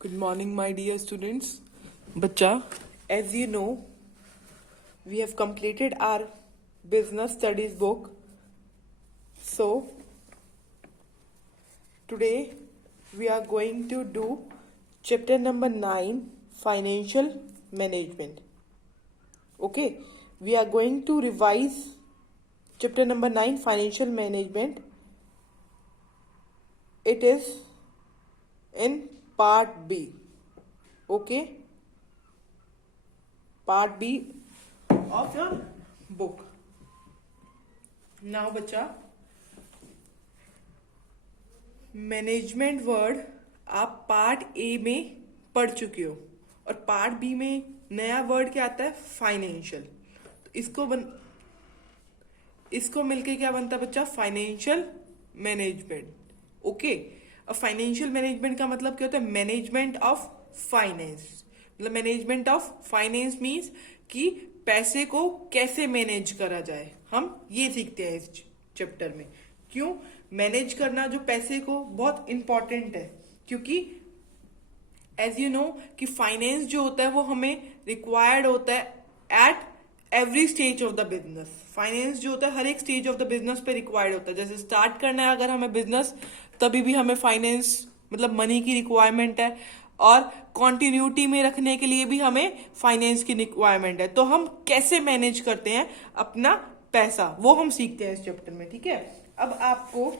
Good morning, my dear students. Bacha, as you know, we have completed our business studies book. So, today we are going to do chapter number 9, financial management. Okay, we are going to revise chapter number 9, financial management. It is in part B. Okay, part B of your book. Now बच्चा, management word आप part A में पढ़ चुके हो और part B में नया word क्या आता है, फाइनेंशियल. तो इसको मिलके क्या बनता है बच्चा, फाइनेंशियल मैनेजमेंट. ओके, अब फाइनेंशियल मैनेजमेंट का मतलब क्या होता है, मैनेजमेंट ऑफ फाइनेंस. मतलब मैनेजमेंट ऑफ फाइनेंस मीन्स कि पैसे को कैसे मैनेज करा जाए. हम ये सीखते हैं इस चैप्टर में. क्यों मैनेज करना जो पैसे को बहुत इंपॉर्टेंट है, क्योंकि एज यू नो कि फाइनेंस जो होता है वो हमें रिक्वायर्ड होता है at every stage of the business. Finance जो होता है हर एक स्टेज ऑफ द बिजनेस पे रिक्वायर्ड होता है. जैसे स्टार्ट करना है अगर हमें बिजनेस, तभी भी हमें फाइनेंस मतलब मनी की रिक्वायरमेंट है, और कॉन्टिन्यूटी में रखने के लिए भी हमें फाइनेंस की रिक्वायरमेंट है. तो हम कैसे मैनेज करते हैं अपना पैसा, वो हम सीखते हैं इस चैप्टर में. ठीक है, अब आपको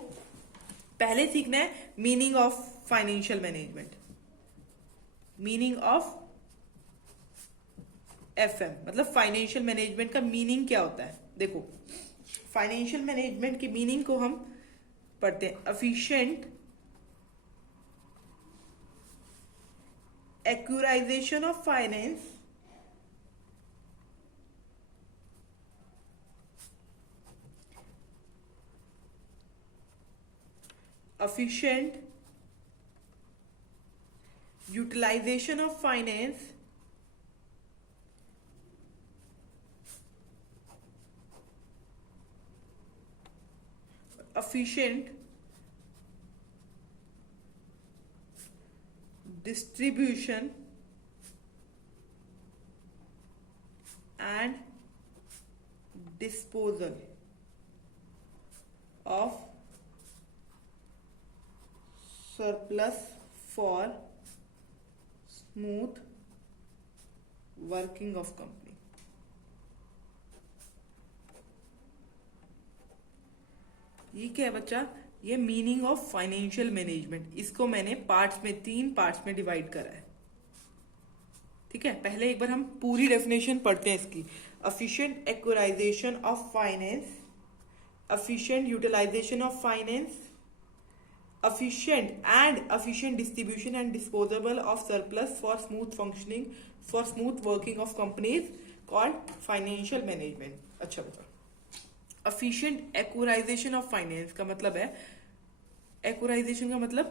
पहले सीखना है meaning of financial management. Meaning of FM मतलब फाइनेंशियल मैनेजमेंट का मीनिंग क्या होता है. देखो, फाइनेंशियल मैनेजमेंट की मीनिंग को हम पढ़ते हैं. Efficient acquisition of finance, efficient utilization of finance, efficient distribution and disposal of surplus for smooth working of company. ये क्या है बच्चा, ये मीनिंग ऑफ फाइनेंशियल मैनेजमेंट. इसको मैंने पार्ट्स में, 3 पार्ट्स में डिवाइड करा है. ठीक है, पहले एक बार हम पूरी डेफिनेशन पढ़ते हैं इसकी. Efficient acquisition of finance, efficient utilization of finance, efficient distribution and disposal of surplus for smooth working of companies called financial management. अच्छा बता, efficient acquisition of finance का मतलब है, acquisition का मतलब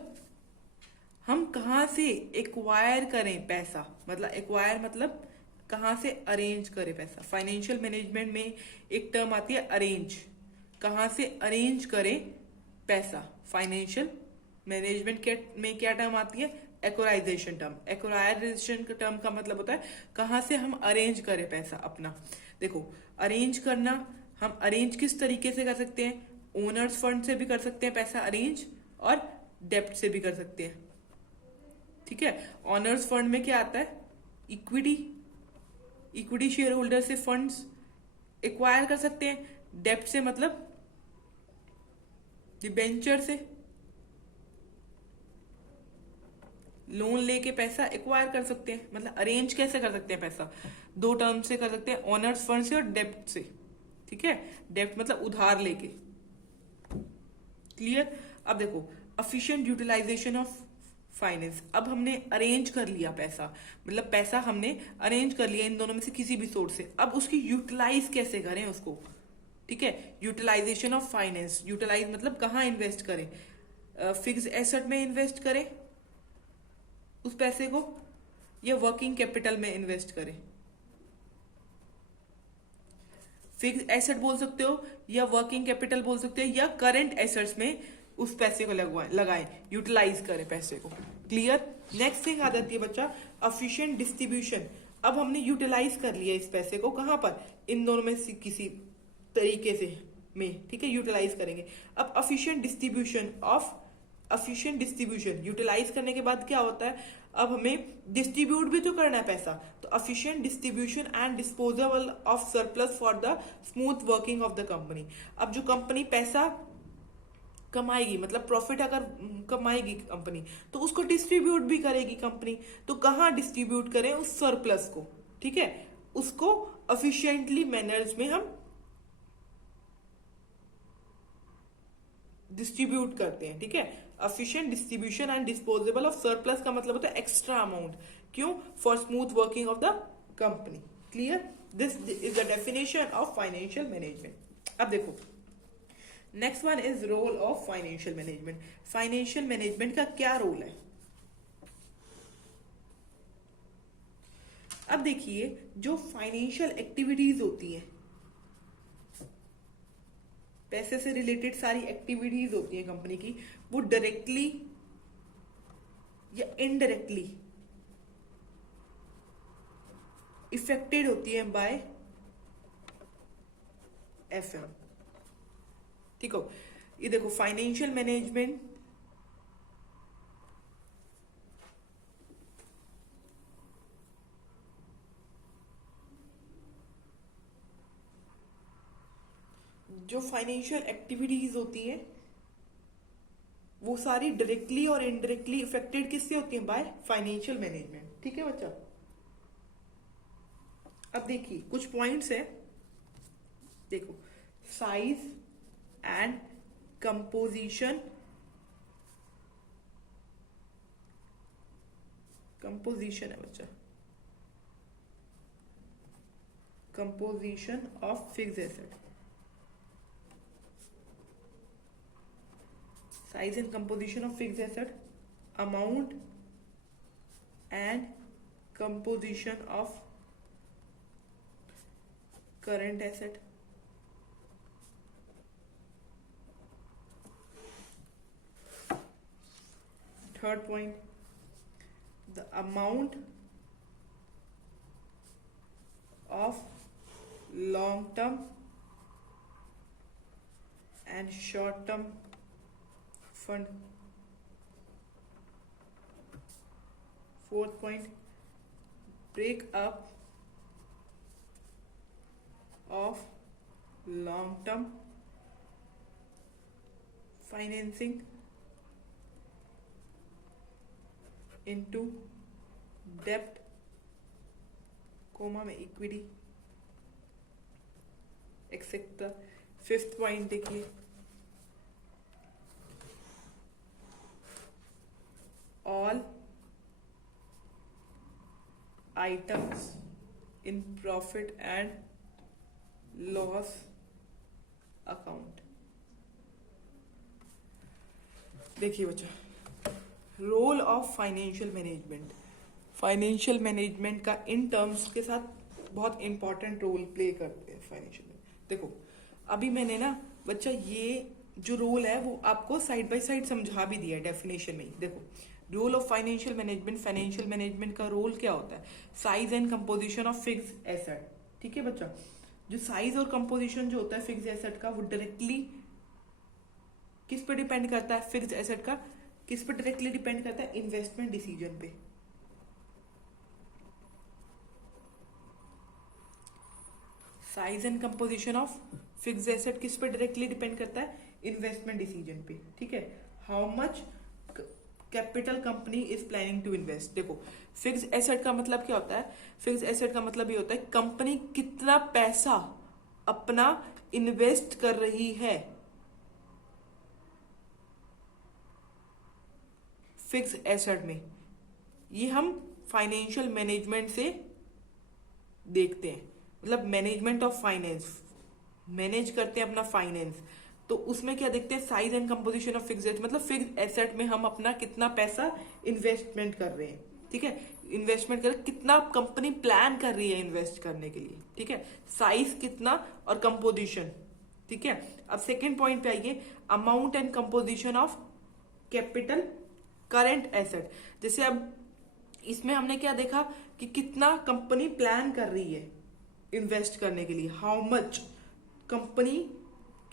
हम कहाँ से एक्वायर करें पैसा. मतलब एक्वायर मतलब कहाँ से अरेंज करें पैसा. फाइनेंशियल मैनेजमेंट में एक टर्म आती है अरेंज, कहाँ से अरेंज करें पैसा. फाइनेंशियल मैनेजमेंट में क्या टर्म आती है, एक्वाराइजेशन टर्म. एक्वाराइजेशन टर्म का मतलब होता है कहाँ से हम अरेंज करें पैसा अपना. देखो, अरेंज करना हम अरेंज किस तरीके से कर सकते हैं, ओनर्स फंड से भी कर सकते हैं पैसा अरेंज, और डेप्ट से भी कर सकते हैं. ठीक है, ओनर्स फंड में क्या आता है, इक्विटी शेयर होल्डर से फंड्स एक्वायर कर सकते हैं. डेप्ट से मतलब डिबेंचर से लोन लेके पैसा एक्वायर कर सकते हैं. मतलब अरेंज कैसे कर सकते हैं पैसा, 2 टर्म से कर सकते हैं, ओनर्स फंड से और डेप्ट से. ठीक है, डेप्ट मतलब उधार लेके. क्लियर. अब देखो, एफिशिएंट यूटिलाइजेशन ऑफ फाइनेंस. अब हमने अरेंज कर लिया पैसा, मतलब पैसा हमने अरेंज कर लिया इन दोनों में से किसी भी सोर्स से. अब उसकी यूटिलाइज कैसे करें उसको. ठीक है, यूटिलाइजेशन ऑफ फाइनेंस. यूटिलाइज मतलब कहाँ इन्वेस्ट करें, फिक्स एसेट में इन्वेस्ट करें उस पैसे को, या वर्किंग कैपिटल में इन्वेस्ट करें. फिक्स एसेट बोल सकते हो या वर्किंग कैपिटल बोल सकते हो, या करंट एसेट्स में उस पैसे को लगाएं, यूटिलाइज करें पैसे को. क्लियर। नेक्स्ट थिंग आ जाती है बच्चा एफिशिएंट डिस्ट्रीब्यूशन। अब हमने यूटिलाइज कर लिया इस पैसे को, कहां पर, इन दोनों में से किसी तरीके से में, ठीक है, यूटिलाइज करेंगे। अब एफिशिएंट डिस्ट्रीब्यूशन यूटिलाइज करने के बाद क्या होता है, अब हमें डिस्ट्रीब्यूट भी तो करना है पैसा, तो efficient distribution and disposal of surplus for the smooth working of the company. अब जो कंपनी पैसा कमाएगी, मतलब प्रॉफिट अगर कमाएगी कंपनी, तो उसको डिस्ट्रीब्यूट भी करेगी कंपनी। तो कहाँ डिस्ट्रीब्यूट करें उस सरप्लस को, ठीक है, उसको एफिशिएंटली मैनर्स में हम डिस्ट्रीब्यूट करते हैं, ठीक है। Efficient distribution and disposable of surplus का मतलब होता है एक्स्ट्रा अमाउंट, क्यों, for smooth working of the company. Clear, this is the definition of financial management. अब देखो next one is role of financial management. Financial management का क्या role है। अब देखिए जो फाइनेंशियल एक्टिविटीज होती है, पैसे से रिलेटेड सारी एक्टिविटीज होती है कंपनी की, वो डायरेक्टली या इनडायरेक्टली इफेक्टेड होती है बाय एफएम। ठीक हो, ये देखो फाइनेंशियल मैनेजमेंट जो फाइनेंशियल एक्टिविटीज होती है वो सारी डायरेक्टली और इनडायरेक्टली इफेक्टेड किससे होती है, बाय फाइनेंशियल मैनेजमेंट। ठीक है बच्चा। अब देखिए कुछ पॉइंट्स है, देखो साइज एंड कंपोजिशन है बच्चा, composition of fixed asset, size and composition of fixed asset, amount and composition of current asset, third point, the amount of long term and short term fund, fourth point, break up of long term financing into debt, comma में equity etc. Fifth point देखिए, all items in profit and loss account। देखिए बच्चा role of financial management, financial management का in terms के साथ बहुत important role play करते हैं फाइनेंशियल। देखो अभी मैंने ना बच्चा ये जो रोल है वो आपको साइड बाय साइड समझा भी दिया है डेफिनेशन में ही। देखो रोल ऑफ फाइनेंशियल मैनेजमेंट का रोल क्या होता है, size and composition of fixed asset. ठीक है बच्चा, जो साइज और कंपोजिशन जो होता है फिक्स्ड एसेट का वो डायरेक्टली किस पे डिपेंड करता है, फिक्स्ड एसेट का किस पे डायरेक्टली डिपेंड करता है, इन्वेस्टमेंट डिसीजन पे। Size and composition of fixed asset किस पे डायरेक्टली डिपेंड करता है, इन्वेस्टमेंट डिसीजन पे। ठीक है, how much capital company is planning to invest. देखो फिक्स्ड एसेट का मतलब क्या होता है, फिक्स्ड एसेट का मतलब ये होता है कंपनी कितना पैसा अपना इन्वेस्ट कर रही है फिक्स्ड एसेट में। ये हम फाइनेंशियल मैनेजमेंट से देखते हैं, मतलब मैनेजमेंट ऑफ फाइनेंस, मैनेज करते हैं अपना फाइनेंस, तो उसमें क्या देखते हैं, size and composition of fixed asset, मतलब फिक्स्ड एसेट में हम अपना कितना पैसा इन्वेस्टमेंट कर रहे हैं। ठीक है, इन्वेस्टमेंट कर कितना कंपनी प्लान कर रही है इन्वेस्ट करने के लिए। ठीक है, साइज कितना और कंपोजिशन। ठीक है, अब सेकेंड पॉइंट पे आइए, amount and composition of capital current asset, जैसे अब इसमें हमने क्या देखा कि कितना कंपनी प्लान कर रही है इन्वेस्ट करने के लिए, how much company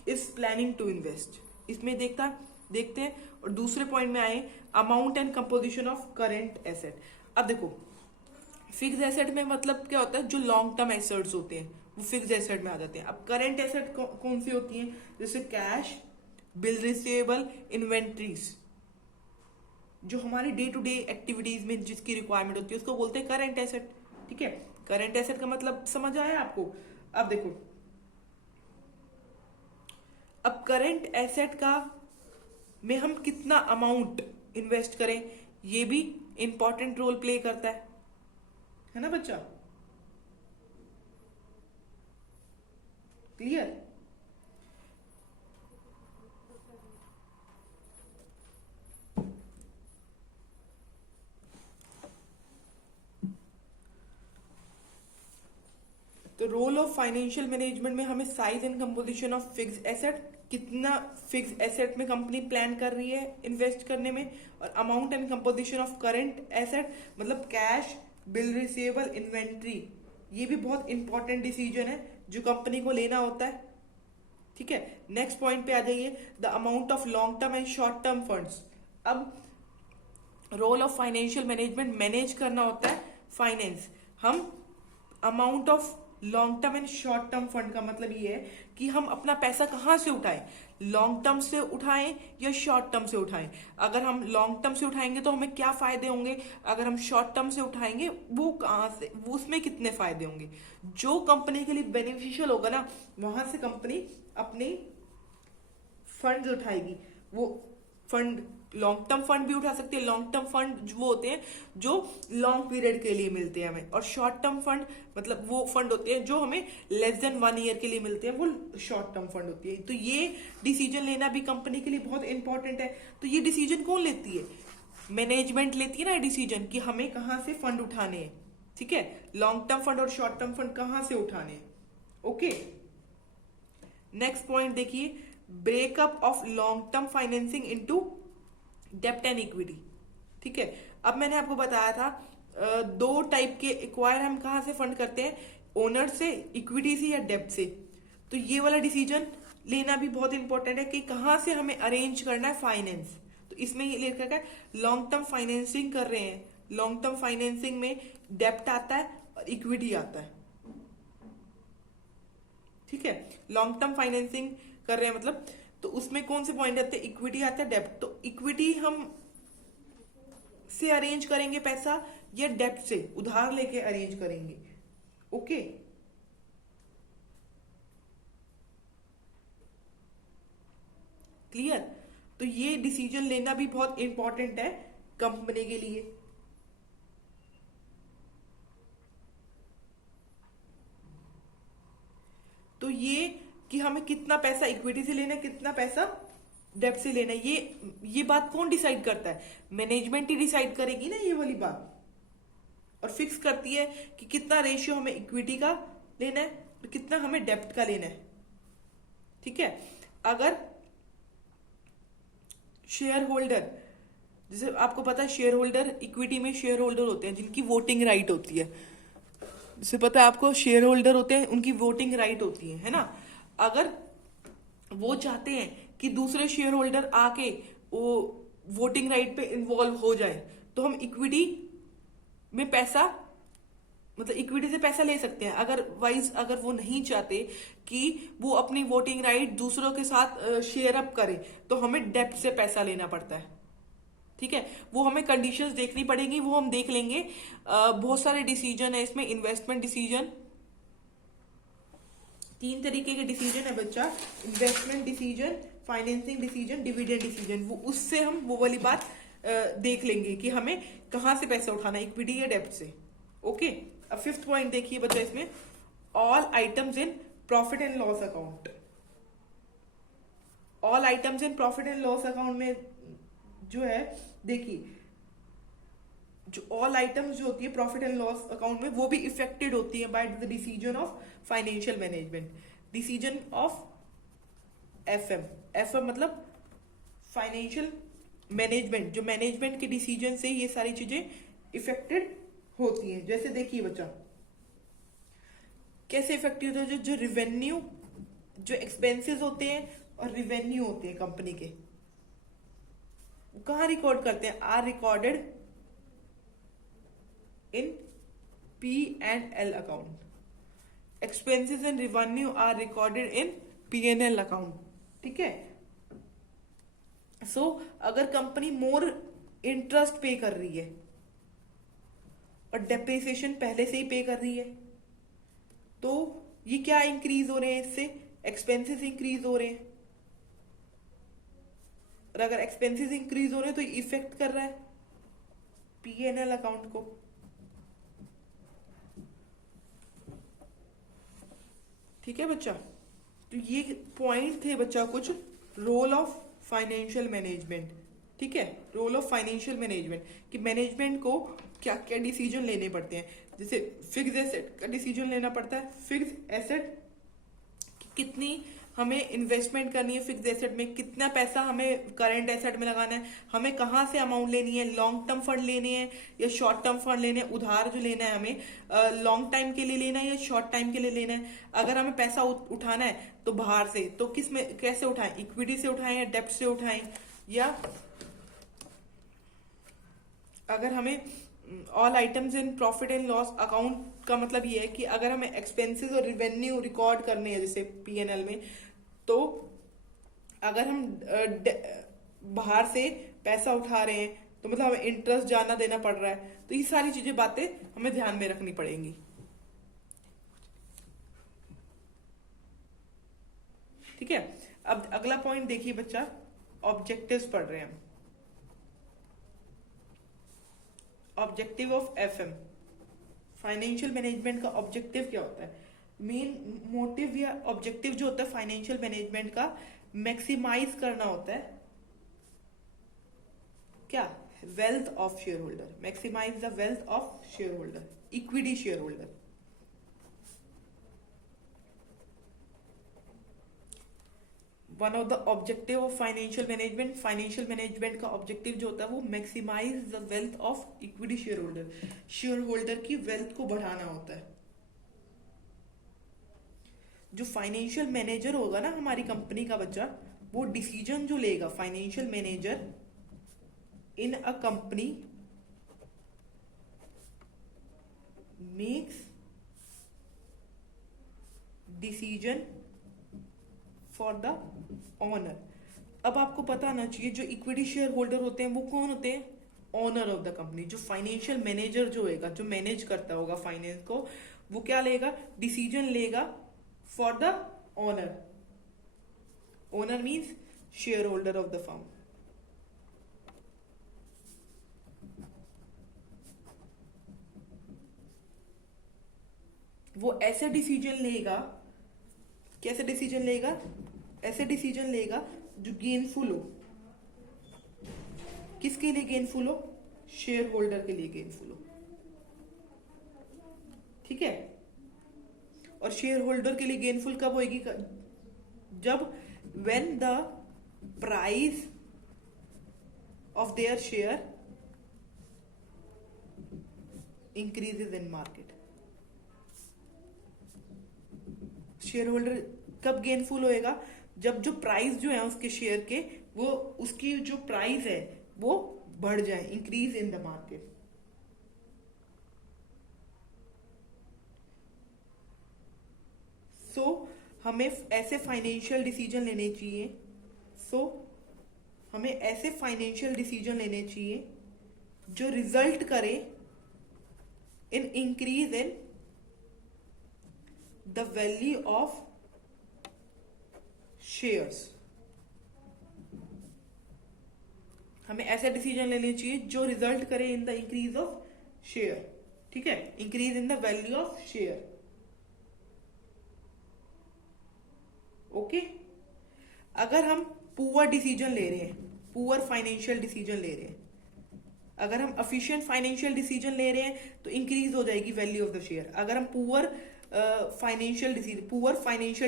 is planning to invest, इसमें देखते हैं। और दूसरे पॉइंट में आए amount and composition of current asset. अब देखो फिक्स एसेट में मतलब क्या होता है, जो लॉन्ग टर्म एसेट्स होते हैं वो फिक्स एसेट में आ जाते हैं। अब करंट एसेट कौन सी होती हैं, जैसे कैश, बिल रिसीवेबल, इन्वेंट्रीज, जो हमारी डे टू डे एक्टिविटीज में जिसकी रिक्वायरमेंट होती है उसको बोलते हैं करंट एसेट। ठीक है, करंट एसेट का मतलब समझ आया आपको। अब देखो, अब करंट एसेट का में हम कितना अमाउंट इन्वेस्ट करें ये भी इंपॉर्टेंट रोल प्ले करता है ना बच्चा, क्लियर। तो रोल ऑफ फाइनेंशियल मैनेजमेंट में हमें size and composition of fix asset, कितना फिक्स एसेट में कंपनी प्लान कर रही है इन्वेस्ट करने में, और amount and composition of current asset मतलब कैश, बिल रिसीवेबल, इन्वेंट्री, ये भी बहुत इंपॉर्टेंट डिसीजन है जो कंपनी को लेना होता है। ठीक है, नेक्स्ट पॉइंट पे आ जाइए, the amount of long term and short term funds. अब role of financial management, manage करना होता है फाइनेंस। हम amount of long term and short term fund का मतलब ये है कि हम अपना पैसा कहाँ से उठाएं, लॉन्ग टर्म से उठाएं या शॉर्ट टर्म से उठाएं। अगर हम लॉन्ग टर्म से उठाएंगे तो हमें क्या फायदे होंगे, अगर हम शॉर्ट टर्म से उठाएंगे वो कहाँ से, वो उसमें कितने फायदे होंगे। जो कंपनी के लिए बेनिफिशियल होगा ना वहां से कंपनी अपने फंड उठाएगी। वो फंड लॉन्ग टर्म फंड भी उठा सकती है। लॉन्ग टर्म फंड वो होते हैं जो लॉन्ग पीरियड के लिए मिलते हैं हमें, और शॉर्ट टर्म फंड मतलब वो फंड होते हैं जो हमें लेस देन 1 ईयर के लिए मिलते हैं, वो शॉर्ट टर्म फंड होती है। तो ये डिसीजन लेना भी कंपनी के लिए बहुत इंपॉर्टेंट है। तो ये डिसीजन कौन लेती है, मैनेजमेंट लेती है ना डिसीजन कि हमें कहाँ से फंड उठाने हैं। ठीक है, लॉन्ग टर्म फंड और शॉर्ट टर्म फंड कहाँ से उठाने हैं। ओके, नेक्स्ट पॉइंट देखिए, breakup of long term financing into डेप्ट एंड इक्विटी। ठीक है, अब मैंने आपको बताया था 2 टाइप के एक्वायर हम कहां से फंड करते हैं, ओनर से, इक्विटी से या डेप्ट से। तो ये वाला डिसीजन लेना भी बहुत इंपॉर्टेंट है कि कहां से हमें अरेंज करना है फाइनेंस। तो इसमें ये लेकर है लॉन्ग टर्म फाइनेंसिंग कर रहे हैं, लॉन्ग टर्म फाइनेंसिंग में डेप्ट आता है और इक्विटी आता है। ठीक है, लॉन्ग टर्म फाइनेंसिंग कर रहे हैं मतलब, तो उसमें कौन से पॉइंट आते हैं, इक्विटी आता है, डेप्ट। तो इक्विटी हम से अरेंज करेंगे पैसा या डेप्ट से उधार लेके अरेंज करेंगे। Okay, clear. तो ये डिसीजन लेना भी बहुत इंपॉर्टेंट है कंपनी के लिए। तो ये कि हमें कितना पैसा इक्विटी से लेना है, कितना पैसा डेब्ट से लेना है, ये बात कौन डिसाइड करता है, मैनेजमेंट ही डिसाइड करेगी ना ये वाली बात, और फिक्स करती है कि कितना रेशियो हमें इक्विटी का लेना है और कितना हमें डेब्ट का लेना है। ठीक है, अगर शेयर होल्डर, जैसे आपको पता है शेयर होल्डर, इक्विटी में शेयर होल्डर होते हैं जिनकी वोटिंग राइट होती है। जैसे पता है आपको शेयर होल्डर होते हैं उनकी वोटिंग राइट होती है ना। अगर वो चाहते हैं कि दूसरे शेयर होल्डर आके वो वोटिंग राइट पे इन्वॉल्व हो जाए तो हम इक्विटी में पैसा मतलब इक्विटी से पैसा ले सकते हैं। अगर वो नहीं चाहते कि वो अपनी वोटिंग राइट दूसरों के साथ शेयर अप करे तो हमें डेब्ट से पैसा लेना पड़ता है। ठीक है, वो हमें कंडीशंस देखनी पड़ेगी, वो हम देख लेंगे। बहुत सारे डिसीजन है इसमें, इन्वेस्टमेंट डिसीजन, 3 तरीके के डिसीजन है बच्चा, investment decision, financing decision, dividend decision. वो उससे हम वो वाली बात देख लेंगे कि हमें कहां से पैसा उठाना है, इक्विटी या डेब्ट से। ओके, अब 5th पॉइंट देखिए बच्चा इसमें, all items in profit and loss account. All items in profit and loss account में जो है देखिए, जो ऑल आइटम्स जो होती है प्रॉफिट एंड लॉस अकाउंट में वो भी इफेक्टेड होती है by the decision of financial management, decision of FM. FM मतलब फाइनेंशियल मैनेजमेंट, जो मैनेजमेंट के डिसीजन से ये सारी चीजें इफेक्टेड होती हैं। जैसे देखिए बच्चा, कैसे इफेक्टिव होता है, जो रिवेन्यू, जो एक्सपेंसेस होते हैं और रिवेन्यू होते हैं कंपनी के, कहाँ रिकॉर्ड करते हैं, are recorded in P&L account. Expenses and revenue are recorded in P&L account, ठीक है। सो अगर कंपनी मोर इंटरेस्ट पे कर रही है और डेप्रिसिएशन पहले से ही पे कर रही है, तो ये क्या इंक्रीज हो रहे हैं, इससे एक्सपेंसेस इंक्रीज हो रहे हैं। और अगर एक्सपेंसेस इंक्रीज हो रहे हैं तो इफेक्ट कर रहा है P&L अकाउंट को। ठीक है बच्चा, तो ये पॉइंट थे बच्चा कुछ रोल ऑफ फाइनेंशियल मैनेजमेंट। ठीक है, रोल ऑफ फाइनेंशियल मैनेजमेंट कि मैनेजमेंट को क्या क्या डिसीजन लेने पड़ते हैं। जैसे फिक्स एसेट का डिसीजन लेना पड़ता है, फिक्स एसेट कितनी हमें इन्वेस्टमेंट करनी है, फिक्स एसेट में कितना पैसा हमें करंट एसेट में लगाना है, हमें कहाँ से अमाउंट लेनी है, लॉन्ग टर्म फंड लेने हैं या शॉर्ट टर्म फंड लेने हैं, उधार जो लेना है हमें लॉन्ग टाइम के लिए लेना है या शॉर्ट टाइम के लिए लेना है। अगर हमें पैसा उठाना है तो बाहर से, तो किस में कैसे उठाएं, इक्विटी से उठाएं या डेप्ट से उठाएं, या अगर हमें all items in profit and loss account का मतलब ये है कि अगर हमें एक्सपेंसेस और रिवेन्यू रिकॉर्ड करने हैं जैसे P&L में, तो अगर हम बाहर से पैसा उठा रहे हैं तो मतलब हमें इंटरेस्ट ज्यादा देना पड़ रहा है। तो ये सारी चीजें बातें हमें ध्यान में रखनी पड़ेंगी। ठीक है, अब अगला पॉइंट देखिए बच्चा, ऑब्जेक्टिव्स पढ़ रहे हैं हम। Objective of FM, financial management का ऑब्जेक्टिव क्या होता है। मेन मोटिव या ऑब्जेक्टिव जो होता है फाइनेंशियल मैनेजमेंट का, मैक्सिमाइज करना होता है क्या, wealth of share holder, maximize the wealth of share holder, equity share holder. One of the objective of financial management, financial management का ऑब्जेक्टिव जो होता है वो maximize the wealth of equity share holder, share holder की wealth को बढ़ाना होता है। जो फाइनेंशियल मैनेजर होगा ना हमारी कंपनी का बच्चा, वो डिसीजन जो लेगा, financial manager in a company makes decision for the owner. अब आपको पता आना चाहिए जो इक्विटी शेयर होल्डर होते हैं वो कौन होते हैं, ऑनर ऑफ द कंपनी। जो फाइनेंशियल मैनेजर जो होगा, जो मैनेज करता होगा फाइनेंस को, वो क्या लेगा, डिसीजन लेगा for the owner. Owner means share holder of the firm. वो ऐसे डिसीजन लेगा, कैसे डिसीजन लेगा, ऐसे डिसीजन लेगा जो गेनफुल हो। किसके लिए गेनफुल हो, शेयर होल्डर के लिए गेनफुल हो। ठीक है, और शेयर होल्डर के लिए गेनफुल कब होगी, जब when the price of their share increases in market. Share holder कब गेनफुल होएगा, जब जो प्राइस जो है उसके शेयर के, वो उसकी जो प्राइस है वो बढ़ जाए, इंक्रीज इन द मार्केट। सो हमें ऐसे फाइनेंशियल डिसीजन लेने चाहिए, हमें ऐसे फाइनेंशियल डिसीजन लेने चाहिए जो रिजल्ट करे in increase in the value of shares. हमें ऐसा डिसीजन लेने चाहिए जो रिजल्ट करे in the increase of share. ठीक है, increase in the value of share. Okay, अगर हम पुअर डिसीजन ले रहे हैं, पुअर फाइनेंशियल डिसीजन ले रहे हैं, अगर हम एफिशिएंट फाइनेंशियल डिसीजन ले रहे हैं तो इंक्रीज हो जाएगी वैल्यू ऑफ द शेयर। अगर हम पुअर फाइनेंशियल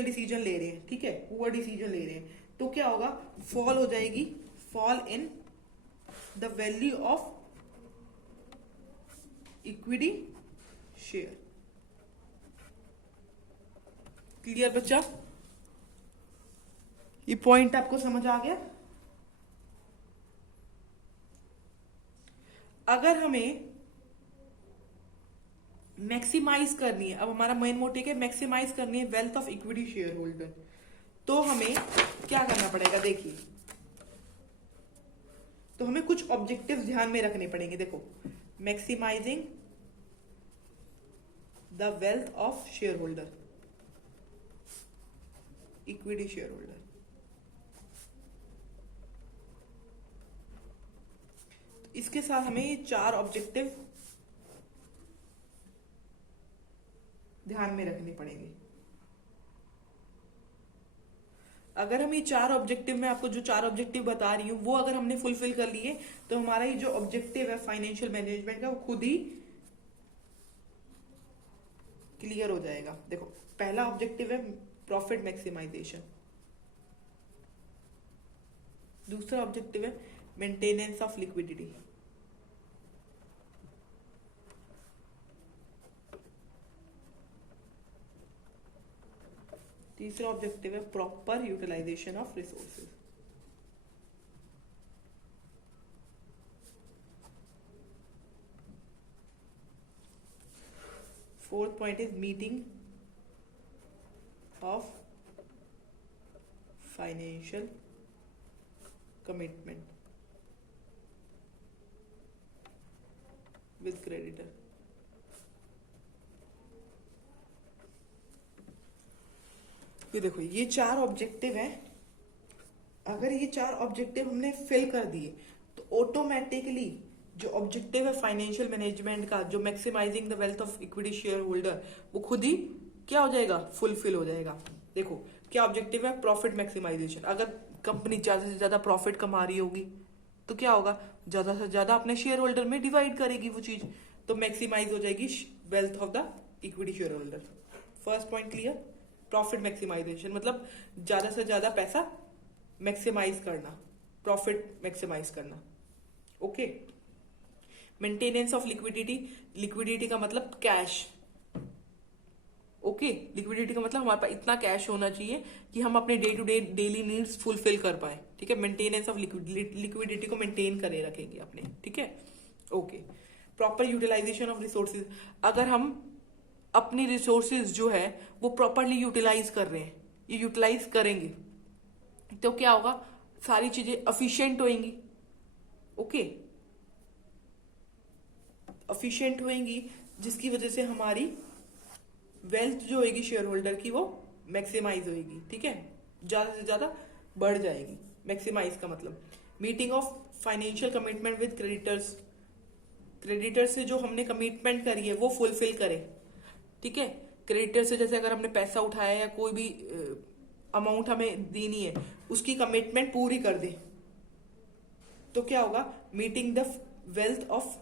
डिसीजन ले रहे हैं, ठीक है, पुअर डिसीजन ले रहे हैं, तो क्या होगा, फॉल हो जाएगी, fall in the value of equity share. Clear बच्चा? ये पॉइंट आपको समझ आ गया? अगर हमें मैक्सिमाइज करनी है, अब हमारा मेन मोटिव है मैक्सिमाइज करनी है wealth of equity share holder, तो हमें क्या करना पड़ेगा? देखिए, तो हमें कुछ ऑब्जेक्टिव्स ध्यान में रखने पड़ेंगे। देखो, maximizing the wealth of share holder, equity share holder. इसके साथ हमें ये 4 ऑब्जेक्टिव ध्यान में रखने पड़ेंगे। अगर हम ये 4 ऑब्जेक्टिव, में आपको जो 4 ऑब्जेक्टिव बता रही हूं वो अगर हमने फुलफिल कर लिए, तो हमारा ये जो ऑब्जेक्टिव है फाइनेंशियल मैनेजमेंट का, वो खुद ही क्लियर हो जाएगा। देखो, पहला ऑब्जेक्टिव है प्रॉफिट मैक्सिमाइजेशन, दूसरा ऑब्जेक्टिव है मेंटेनेंस ऑफ लिक्विडिटी, तीसरा ऑब्जेक्टिव है proper utilization of resources, fourth point is meeting of financial commitment with creditor. ये देखो, ये 4 ऑब्जेक्टिव हैं। अगर ये 4 ऑब्जेक्टिव हमने फिल कर दिए, तो ऑटोमेटिकली जो ऑब्जेक्टिव है फाइनेंशियल मैनेजमेंट का, जो maximizing the wealth of equity share holder, वो खुद ही क्या हो जाएगा? फुलफिल हो जाएगा। देखो, क्या ऑब्जेक्टिव है? Profit maximisation. अगर कंपनी ज्यादा से ज्यादा प्रॉफिट कमा रही होगी तो क्या होगा? ज्यादा से ज्यादा अपने शेयर होल्डर में डिवाइड करेगी वो चीज, तो मैक्सिमाइज हो जाएगी wealth of the equity share holder. First point clear? Profit maximization मतलब ज्यादा से ज्यादा पैसा मैक्सिमाइज करना, प्रॉफिट मैक्सिमाइज करना। Okay. Maintenance of liquidity, liquidity का मतलब कैश। ओके, लिक्विडिटी का मतलब हमारे पास इतना कैश होना चाहिए कि हम अपने day to day daily needs fulfil कर पाए। ठीक है, मेंटेनेंस ऑफ लिक्विडिटी को मेंटेन करे रखेंगे अपने। ठीक है, okay. Proper utilization of resources, अगर हम अपनी रिसोर्सेज जो है वो प्रॉपरली यूटिलाइज कर रहे हैं, ये यूटिलाइज करेंगे तो क्या होगा? सारी चीजें एफिशिएंट होंगी। ओके, एफिशिएंट होंगी, जिसकी वजह से हमारी वेल्थ जो होगी शेयर होल्डर की वो मैक्सिमाइज होगी। ठीक है, ज्यादा से ज्यादा बढ़ जाएगी। मैक्सिमाइज का मतलब meeting of financial commitment with creditors, creditor से जो हमने कमिटमेंट करी है वो फुलफिल करे। ठीक है, क्रेडिटर से जैसे अगर हमने पैसा उठाया या कोई भी अमाउंट हमें देनी है, उसकी कमिटमेंट पूरी कर दे, तो क्या होगा? Meeting the wealth of,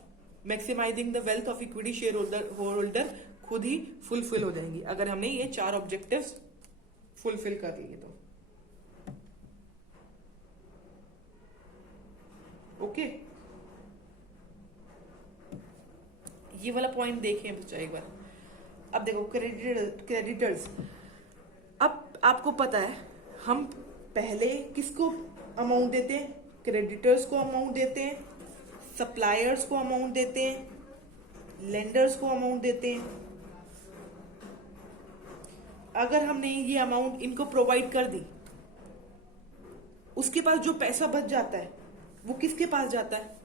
maximizing the wealth of equity share holder खुद ही फुलफिल हो जाएंगी अगर हमने ये 4 ऑब्जेक्टिव्स फुलफिल कर लिए तो। ओके, ये वाला पॉइंट देखें बच्चा एक बार। अब देखो, क्रेडिटर्स, अब आपको पता है हम पहले किसको अमाउंट देते हैं? क्रेडिटर्स को अमाउंट देते हैं, सप्लायर्स को अमाउंट देते हैं, लेंडर्स को अमाउंट देते हैं। अगर हमने ये अमाउंट इनको प्रोवाइड कर दी, उसके पास जो पैसा बच जाता है वो किसके पास जाता है?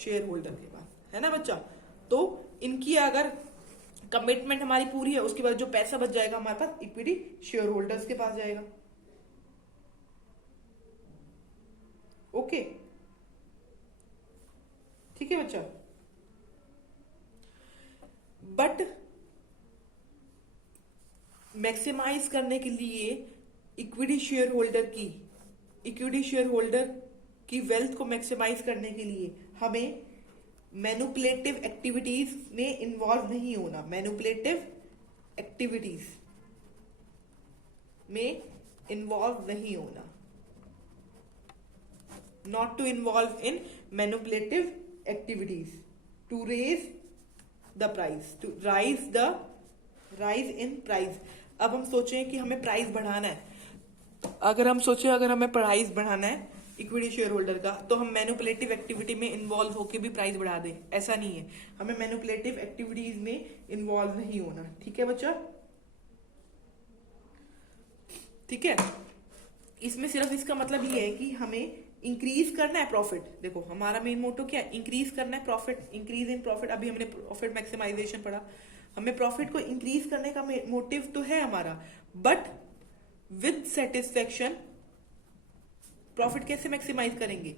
शेयर होल्डर के पास, है ना बच्चा? तो इनकी अगर कमिटमेंट हमारी पूरी है, उसके बाद जो पैसा बच जाएगा हमारे पास इक्विटी शेयर होल्डर्स के पास जाएगा। ओके, ठीक है बच्चा? बट मैक्सिमाइज करने के लिए इक्विटी शेयर होल्डर की वेल्थ को मैक्सिमाइज करने के लिए हमें मैनिपुलेटिव एक्टिविटीज में इन्वॉल्व नहीं होना। मैनिपुलेटिव एक्टिविटीज में इन्वॉल्व नहीं होना। not to involve in manipulative activities to raise the price, to rise in price. अब हम सोचें कि हमें प्राइस बढ़ाना है, अगर हमें प्राइस बढ़ाना है इक्विटी शेयर होल्डर का, तो हम मैनिपुलेटिव एक्टिविटी में इन्वॉल्व होके भी प्राइस बढ़ा दें, ऐसा नहीं है. हमें मैनिपुलेटिव एक्टिविटीज में इन्वॉल्व नहीं होना. ठीक है बच्चा, ठीक है. इसमें सिर्फ इसका मतलब ये है कि हमें इंक्रीज करना है प्रॉफिट. देखो हमारा मेन मोटो क्या है, इंक्रीज करना है प्रॉफिट, इंक्रीज इन प्रॉफिट. अभी हमने प्रॉफिट मैक्सिमाइजेशन पढ़ा, हमें प्रॉफिट को इंक्रीज करने का मोटिव तो है हमारा, बट विद सेटिस्फेक्शन. प्रॉफिट कैसे मैक्सिमाइज करेंगे?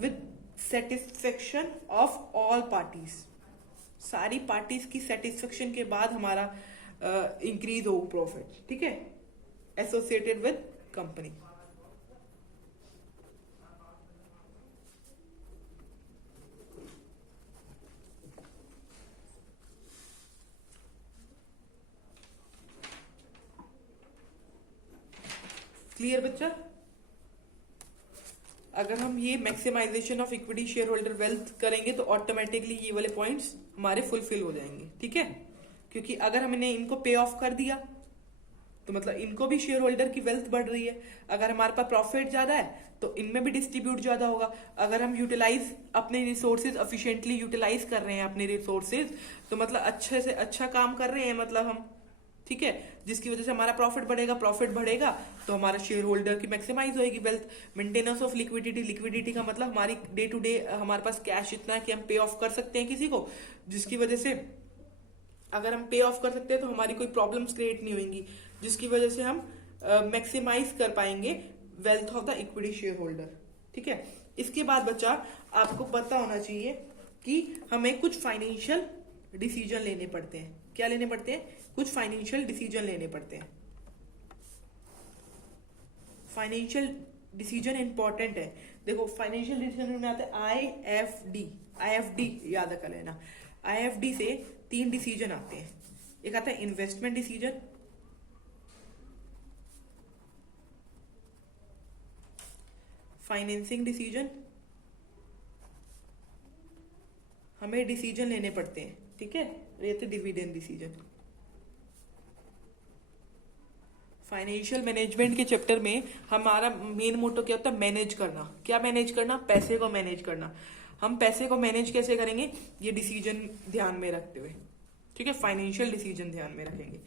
With satisfaction of all parties. सारी पार्टीज की सेटिस्फेक्शन के बाद हमारा इंक्रीज हो प्रॉफिट. ठीक है, एसोसिएटेड विद कंपनी. क्लियर बच्चा? अगर हम ये maximization of equity share holder wealth करेंगे तो ऑटोमेटिकली ये वाले पॉइंट्स हमारे फुलफिल हो जाएंगे. ठीक है, क्योंकि अगर हमने इनको पे ऑफ कर दिया तो मतलब इनको भी शेयर होल्डर की वेल्थ बढ़ रही है. अगर हमारे पास प्रॉफिट ज्यादा है तो इनमें भी डिस्ट्रीब्यूट ज्यादा होगा. अगर हम यूटिलाइज अपने रिसोर्सेज एफिशिएंटली यूटिलाइज कर रहे हैं अपने रिसोर्सेज, तो मतलब अच्छे से अच्छा काम कर रहे हैं मतलब हम. ठीक है, जिसकी वजह से हमारा प्रॉफिट बढ़ेगा तो हमारा शेयर होल्डर की मैक्सिमाइज होएगी वेल्थ. मेंटेनेंस ऑफ लिक्विडिटी का मतलब हमारी डे टू डे हमारे पास कैश इतना है कि हम पे ऑफ कर सकते हैं किसी को, जिसकी वजह से अगर हम पे ऑफ कर सकते हैं तो हमारी कोई प्रॉब्लम्स क्रिएट नहीं होंगी, जिसकी वजह से हम मैक्सिमाइज कर पाएंगे wealth of the equity share holder. ठीक है, इसके बाद बच्चा आपको पता होना चाहिए कि हमें कुछ फाइनेंशियल डिसीजन लेने पड़ते हैं. क्या लेने पड़ते हैं? कुछ फाइनेंशियल डिसीजन लेने पड़ते हैं. फाइनेंशियल डिसीजन इंपॉर्टेंट है. देखो फाइनेंशियल डिसीजन में आता है IFD याद कर लेना. IFD से 3 डिसीजन आते हैं. एक आता है इन्वेस्टमेंट डिसीजन, फाइनेंसिंग डिसीजन. हमें डिसीजन लेने पड़ते हैं. ठीक है, ये तो डिविडेंड डिसीजन. फाइनेंशियल मैनेजमेंट के चैप्टर में हमारा मेन मोटो क्या होता है? मैनेज करना. क्या मैनेज करना? पैसे को मैनेज करना. हम पैसे को मैनेज कैसे करेंगे? ये डिसीजन ध्यान में रखते हुए. ठीक है, फाइनेंशियल डिसीजन ध्यान में रखेंगे.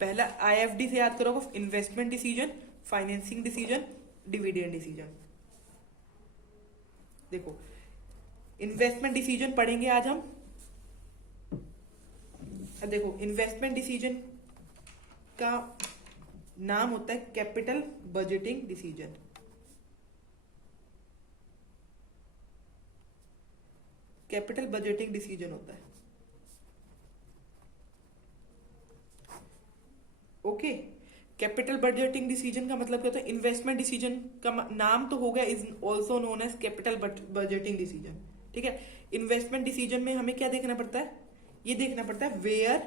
पहला IFD से याद करो, investment decision, financing decision, dividend decision. देखो इन्वेस्टमेंट डिसीजन पढ़ेंगे आज हम. देखो इन्वेस्टमेंट डिसीजन का नाम होता है capital budgeting decision. Capital budgeting decision होता है. ओके, कैपिटल बजटिंग डिसीजन का मतलब क्या होता है? इन्वेस्टमेंट डिसीजन का नाम तो हो गया, is also known as capital budgeting decision. ठीक है, इन्वेस्टमेंट डिसीजन में हमें क्या देखना पड़ता है? ये देखना पड़ता है where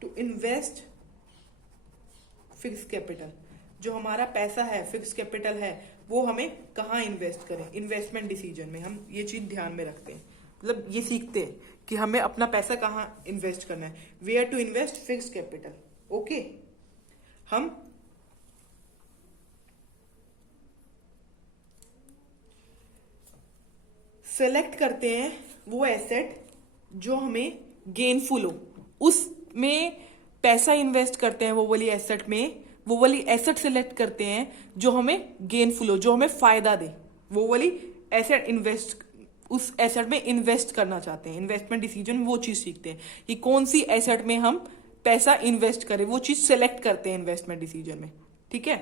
to invest fix capital. जो हमारा पैसा है, फिक्स कैपिटल है, वो हमें कहाँ इन्वेस्ट करें. इन्वेस्टमेंट डिसीजन में हम ये चीज ध्यान में रखते हैं, मतलब ये सीखते हैं कि हमें अपना पैसा कहाँ इन्वेस्ट करना है. Where to invest fix capital. Okay, हम सेलेक्ट करते हैं वो एसेट जो हमें गेनफुल हो, उसमें पैसा इन्वेस्ट करते हैं. वो वाली एसेट सेलेक्ट करते हैं जो हमें गेनफुल हो, जो हमें फायदा दे. वो वाली एसेट उस एसेट में इन्वेस्ट करना चाहते हैं. इन्वेस्टमेंट डिसीजन में वो चीज सीखते हैं कि कौन सी एसेट में हम पैसा इन्वेस्ट करें, वो चीज सेलेक्ट करते हैं इन्वेस्टमेंट डिसीजन में. ठीक है,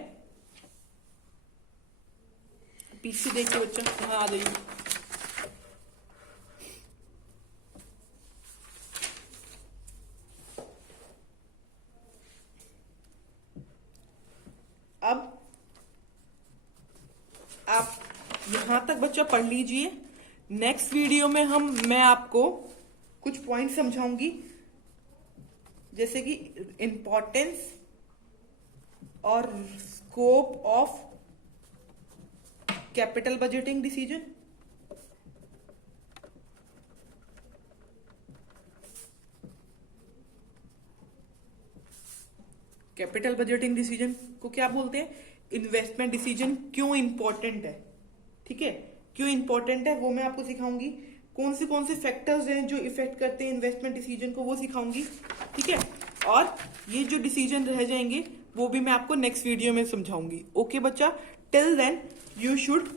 पीछे देखिए बच्चा, कहाँ आ जाइए. अब आप यहां तक बच्चा पढ़ लीजिए. नेक्स्ट वीडियो में मैं आपको कुछ पॉइंट समझाऊंगी, जैसे कि इंपॉर्टेंस और scope of capital budgeting decision, capital budgeting decision को क्या बोलते हैं? इन्वेस्टमेंट डिसीजन क्यों इंपॉर्टेंट है, ठीक है, क्यों इंपॉर्टेंट है वो मैं आपको सिखाऊंगी। कौन से फैक्टर्स हैं जो इफेक्ट करते हैं इन्वेस्टमेंट डिसीजन को, वो सिखाऊंगी, ठीक है। और ये जो डिसीजन रह जाएंगे वो भी मैं आपको नेक्स्ट वीडियो में समझाऊंगी। ओके बच्चा, till then you should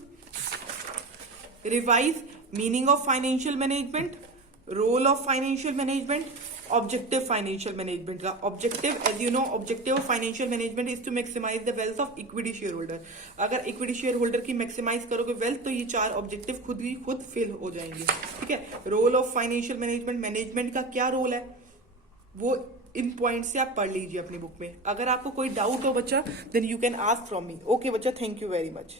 revise meaning of financial management, role of financial management, objective financial management का। Objective, as you know, objective of financial management is to maximize the wealth of equity share holder. अगर equity share holder की maximize करोगे wealth तो ये 4 objective खुद fail हो जाएंगे, ठीक है। Role of financial management, management का क्या रोल है वो इन पॉइंट से आप पढ़ लीजिए अपनी बुक में। अगर आपको कोई डाउट हो बच्चा then you can ask from me. Okay बच्चा, थैंक यू वेरी मच।